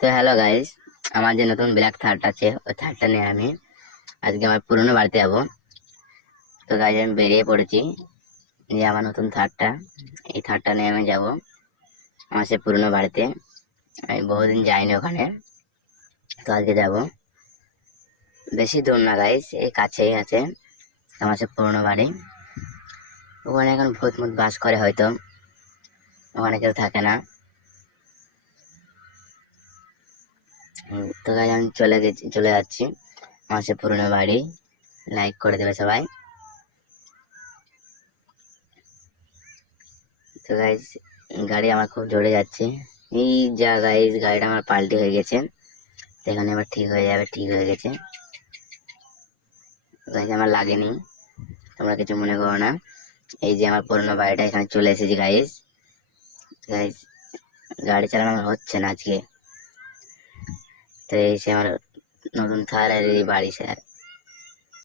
তো hello guys, আমার যে নতুন ব্ল্যাক থার্ড আছে ওই থার্ডটা নিয়ে আমি আজকে আমার পুরনো বাড়িতে যাবো। তো গাইস আমি বেরিয়ে পড়েছি যে আমার নতুন থার্ডটা, এই থার্ডটা নিয়ে আমি যাব আমার সে পুরনো বাড়িতে। আমি বহুদিন যাইনি ওখানে, তো আজকে যাব। বেশি দূর না গাইস, এই কাছেই আছে আমার সে পুরনো বাড়ি। ওখানে এখন ভূত মুত বাস করে হয়তো, ওখানে কেউ থাকে না। তো গাইস আমি চলে যাচ্ছি আমার সে পুরনো বাড়ি। লাইক করে দেবে সবাই। তো গাইস গাড়ি আমার খুব জোরে যাচ্ছে। এই যা গাইস, গাড়িটা আমার পাল্টি হয়ে গেছে, তো এখানে আবার ঠিক হয়ে যাবে, ঠিক হয়ে গেছে গাইস, আমার লাগেনি, তোমরা কিছু মনে করো না। এই যে আমার পুরোনো বাড়িটা, এখানে চলে এসেছি গাইস। গাইস গাড়ি চালানো আমার হচ্ছে না আজকে, তো এই সে আমার নতুন থার আর এই বাড়ি স্যার।